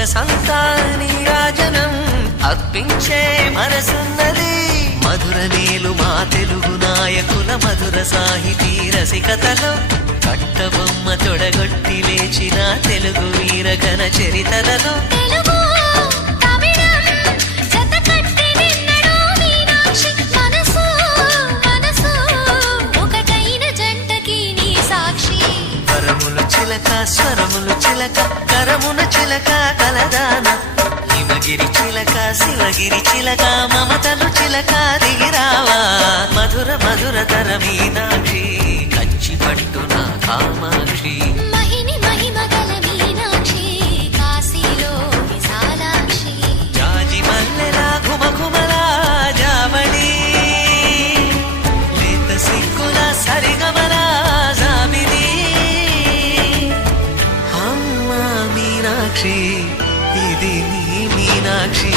సొగసంతా నీరాజనం అర్పించే మనసున్నది. మధుర నీలు మా తెలుగు నాయకుల మధుర సాహితీ రసికతలో కట్టబొమ్మ తొడగొట్టి లేచిన తెలుగు వీరగణ చరితలలో స్వరములు చిలక కరమున చిలక కలదాన హిమగిరి చిలక శివగిరి చిలక మమతలు చిలక దిగిరావా మధుర మధుర తర మీనాక్షి కచ్చి పట్టున కామాక్షి మహిని మహిమగల మీనాక్షి కాశీలో విశాలాక్షి జాజి మల్లెలా ఘుమఘుమలా జావళి లేత సిగ్గుల సరిగమలా జాబిలి మీనాక్షి ఇది నీ మీనాక్షి.